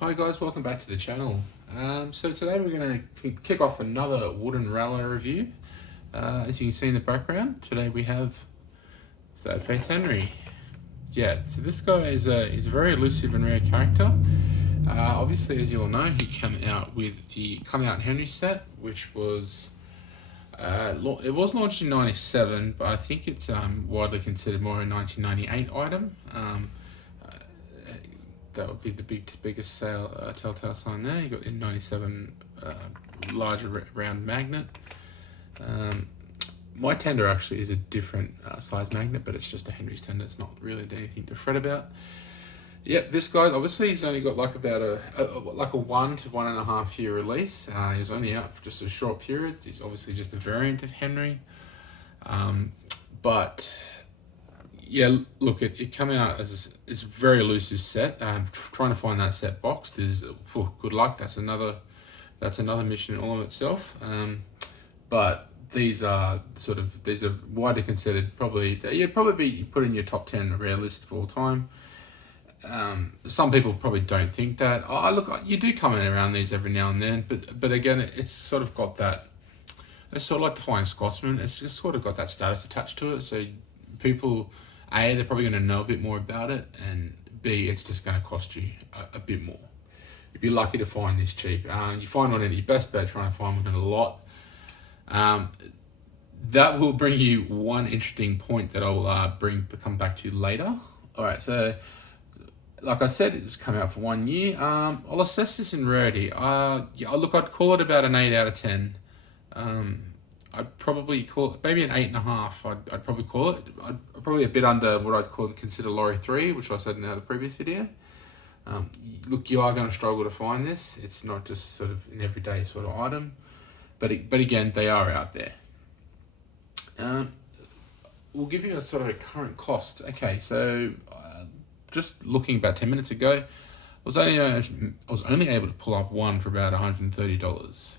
Hi guys, welcome back to the channel. So today we're going to kick off another Wooden Rally review. As you can see in the background, today we have Sad Face Henry. Yeah, so this guy is a very elusive and rare character. Obviously, as you all know, he came out with the Come Out Henry set, which was it was launched in '97, but I think it's widely considered more a 1998 item. That would be the biggest sale telltale sign there. You got in '97 larger round magnet. My tender actually is a different size magnet, but it's just a Henry's tender. It's not really anything to fret about. Yep, this guy obviously he's only got like about a 1 to 1.5 year release. He was only out for just a short period. He's obviously just a variant of Henry, but yeah, look, it came out as it's a very elusive set. Trying to find that set boxed is good luck. That's another mission in all of itself. But these are widely considered probably you'd probably be put in your top 10 rare list of all time. Some people probably don't think that. Look, you do come in around these every now and then, but again, it's sort of got that. It's sort of like the Flying Scotsman. It's just sort of got that status attached to it. So people, A, they're probably going to know a bit more about it, and B, it's just going to cost you a bit more. You'd be lucky to find this cheap. You find one at your best bet trying to find one in a lot. That will bring you one interesting point that I'll come back to later. All right, so like I said, it was coming out for 1 year. I'll assess this in rarity. Look, I'd call it about an 8 out of 10. I'd probably call it maybe an 8.5. I'd probably call it. I'd probably a bit under what I'd consider Lorry 3, which I said in the previous video. Look, you are going to struggle to find this. It's not just sort of an everyday sort of item, but again, they are out there. We'll give you a sort of a current cost. Okay, so just looking about 10 minutes ago, I was only able to pull up one for about $130.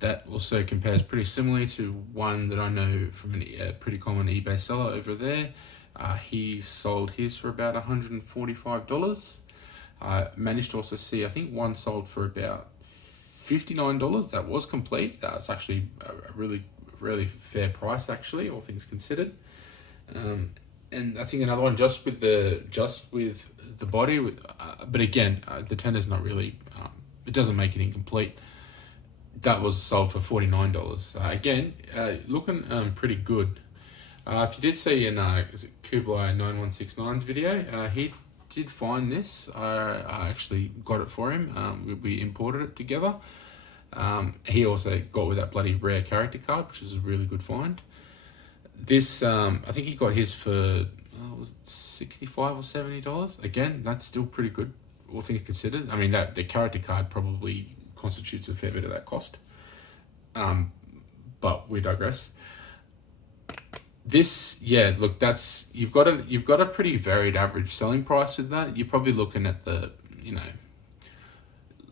That also compares pretty similarly to one that I know from a pretty common eBay seller over there. He sold his for about $145. I managed to also see, I think one sold for about $59. That was complete. That's actually a really fair price, actually, all things considered. And I think another one just with the body, but again, the tender's not really. It doesn't make it incomplete. That was sold for $49. Again, looking pretty good. If you did see in Kublai 9169's video, he did find this. I actually got it for him. We imported it together. He also got with that bloody rare character card, which is a really good find. This, I think he got his for was it $65 or $70. Again, that's still pretty good, all things considered. I mean, that the character card probably constitutes a fair bit of that cost. But we digress. This, yeah, look, that's you've got a pretty varied average selling price with that. You're probably looking at the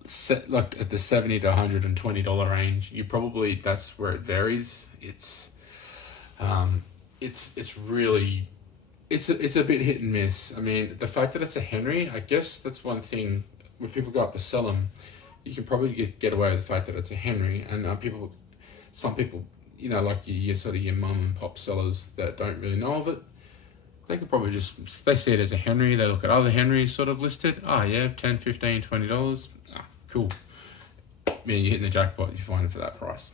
at the $70 to $120 range. That's where it varies. It's really it's a bit hit and miss. I mean, the fact that it's a Henry, I guess that's one thing. When people go up to sell them, you can probably get away with the fact that it's a Henry, and some people, like your sort of your mum and pop sellers that don't really know of it, they could probably they see it as a Henry. They look at other Henrys sort of listed. Oh yeah, $10, $15, $20. Cool. Man, you're hitting the jackpot. You find it for that price.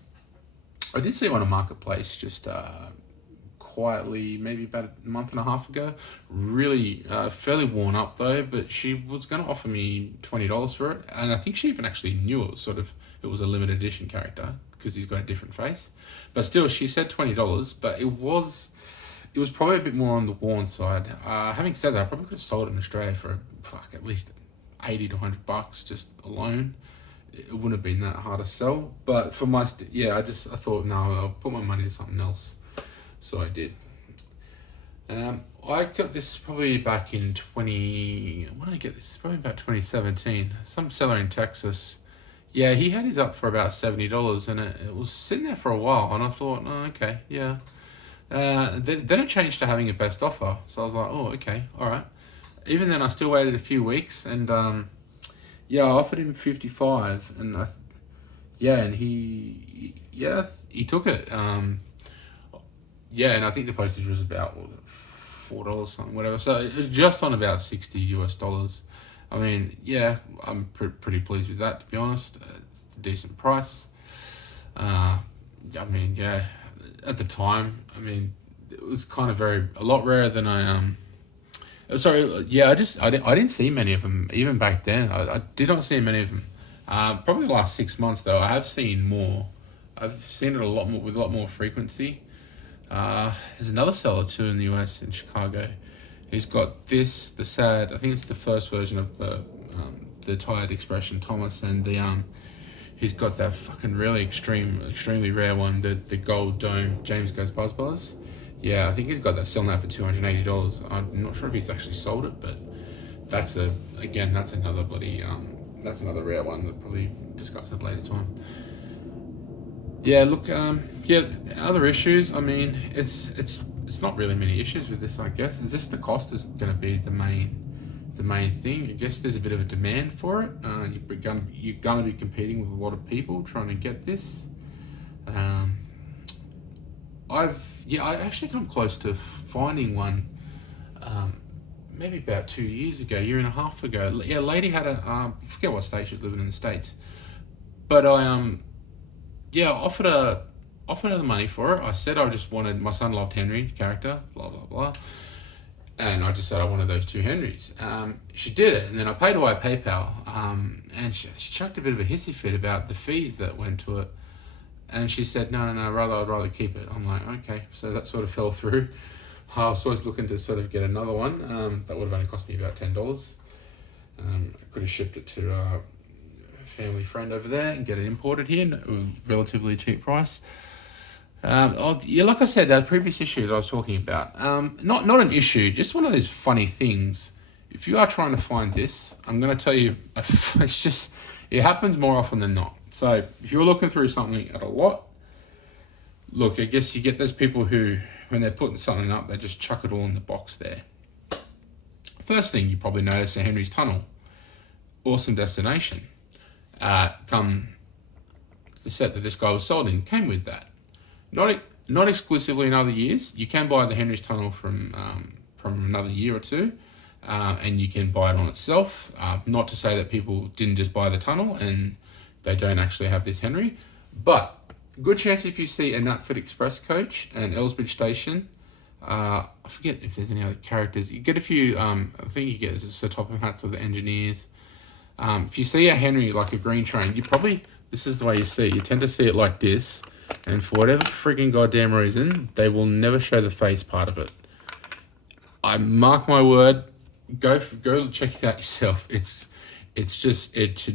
I did see one on Marketplace just quietly, maybe about a month and a half ago. Really fairly worn up though, but she was going to offer me $20 for it, and I think she even actually knew it was a limited edition character because he's got a different face. But still, she said $20, but it was probably a bit more on the worn side. Having said that, I probably could have sold it in Australia for at least $80 to $100 just alone. It wouldn't have been that hard to sell, but for I thought, no, I'll put my money to something else. So I did. I got this probably back in when did I get this? Probably about 2017. Some seller in Texas. Yeah, he had his up for about $70, and it was sitting there for a while, and I thought, oh, okay, yeah. Then it changed to having a best offer, so I was like, oh, okay, all right. Even then, I still waited a few weeks, and Yeah, I offered him 55, and and he took it. Yeah, and I think the postage was about $4 something, whatever. So it was just on about $60 US. I mean, yeah, I'm pretty pleased with that, to be honest. It's a decent price. I mean, yeah, at the time, I mean, it was kind of a lot rarer than Sorry, yeah, I didn't see many of them even back then. I did not see many of them. Probably the last 6 months though, I have seen more. I've seen it a lot more with a lot more frequency. There's another seller too in the US in Chicago. He's got the sad. I think it's the first version of the Tired Expression Thomas, and he's got that fucking really extremely rare one, the gold dome James Goes Buzz Buzz. Yeah, I think he's got that selling that for $280. I'm not sure if he's actually sold it, but that's another that's another rare one. We'll probably discuss it later time. Yeah, look, yeah, other issues. I mean, it's not really many issues with this, I guess. It's just the cost is going to be the main thing. I guess there's a bit of a demand for it. You're gonna be competing with a lot of people trying to get this. I actually come close to finding one. Maybe about 2 years ago, year and a half ago. Yeah, a lady had I forget what state she was living in the States, but I offered her the money for it. I said I just wanted, my son loved Henry the character, blah blah blah, and I just said I wanted those two Henrys. She did it, and then I paid away PayPal, and she chucked a bit of a hissy fit about the fees that went to it, and she said no, I'd rather keep it. I'm like, okay, so that sort of fell through. I was always looking to sort of get another one. That would have only cost me about $10. I could have shipped it to a family friend over there and get it imported here at a relatively cheap price. Like I said, that previous issue that I was talking about, not an issue, just one of those funny things. If you are trying to find this, I'm going to tell you, it happens more often than not. So if you're looking through something at a lot, look, I guess you get those people who, when they're putting something up, they just chuck it all in the box there. First thing you probably notice is Henry's Tunnel. Awesome destination. The set that this guy was sold in came with that. Not exclusively in other years. You can buy the Henry's Tunnel from another year or two, and you can buy it on itself. Not to say that people didn't just buy the tunnel and they don't actually have this Henry, but good chance if you see a Knutford Express coach and Elsbridge Station. I forget if there's any other characters. You get a few. I think you get Sir Topham Hatt for the engineers. If you see a Henry like a green train, this is the way you see it. You tend to see it like this, and for whatever freaking goddamn reason, they will never show the face part of it. I mark my word. Go check it out yourself. It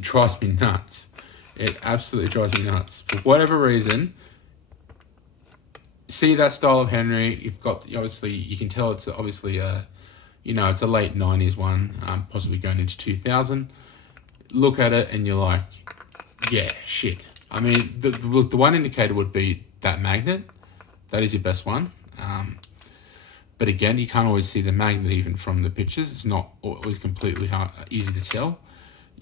drives me nuts. It absolutely drives me nuts. For whatever reason, see that style of Henry. You've got, obviously, you can tell it's obviously it's a late 90s one, possibly going into 2000. Look at it and you're like, yeah, shit. I mean, the one indicator would be that magnet. That is your best one. But again, you can't always see the magnet even from the pictures. It's not always completely easy to tell.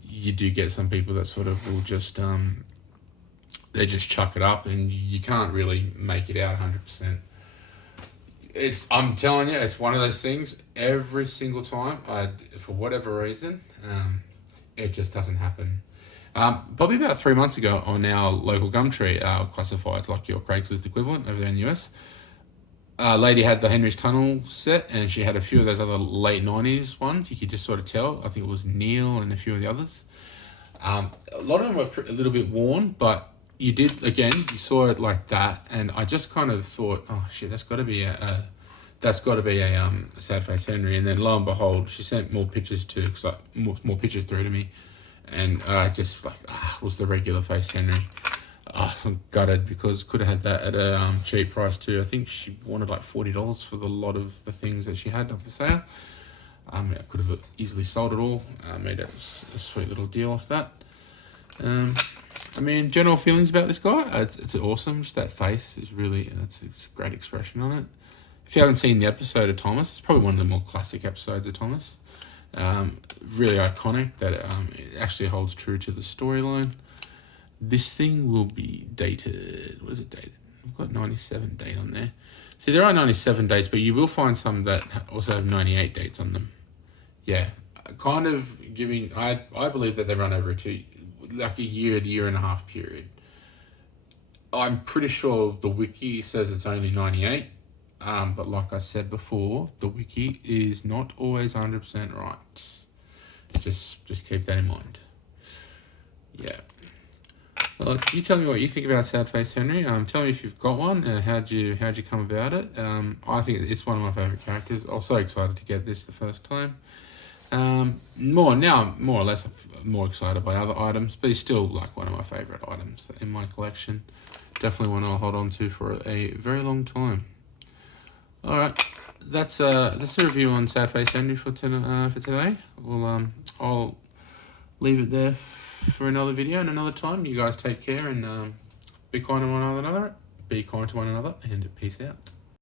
You do get some people that sort of will just they just chuck it up, and you can't really make it out 100%. I'm telling you, it's one of those things. Every single time, for whatever reason, it just doesn't happen. Probably about 3 months ago on our local Gumtree, our classifieds like your Craigslist equivalent over there in the US, a lady had the Henry's Tunnel set, and she had a few of those other late 90s ones. You could just sort of tell. I think it was Neil and a few of the others. A lot of them were a little bit worn, but you saw it like that, and I just kind of thought, oh shit, that's got to be a sad face Henry. And then lo and behold, she sent more pictures more pictures through to me, and I just was the regular face Henry. I'm gutted because could have had that at a cheap price too. I think she wanted like $40 for the lot of the things that she had up for sale. I could have easily sold it all. Made a sweet little deal off that. General feelings about this guy. It's awesome. Just that face is really, it's a great expression on it. If you haven't seen the episode of Thomas, it's probably one of the more classic episodes of Thomas. Really iconic that it actually holds true to the storyline. This thing will be dated. What is it dated? I've got 97 date on there. See, there are 97 dates, but you will find some that also have 98 dates on them. Yeah, kind of giving. I believe that they run over like a year and a half period. I'm pretty sure the wiki says it's only 98. But like I said before, the wiki is not always 100% right. Just keep that in mind. Yeah. Well, you tell me what you think about Sad Face Henry. Tell me if you've got one. How'd you come about it? I think it's one of my favourite characters. I was so excited to get this the first time. More or less more excited by other items, but he's still like one of my favourite items in my collection. Definitely one I'll hold on to for a very long time. All right, that's a review on Sad Face Henry for today. Well, I'll leave it there for another video and another time. You guys take care and be kind to one another. Be kind to one another, and peace out.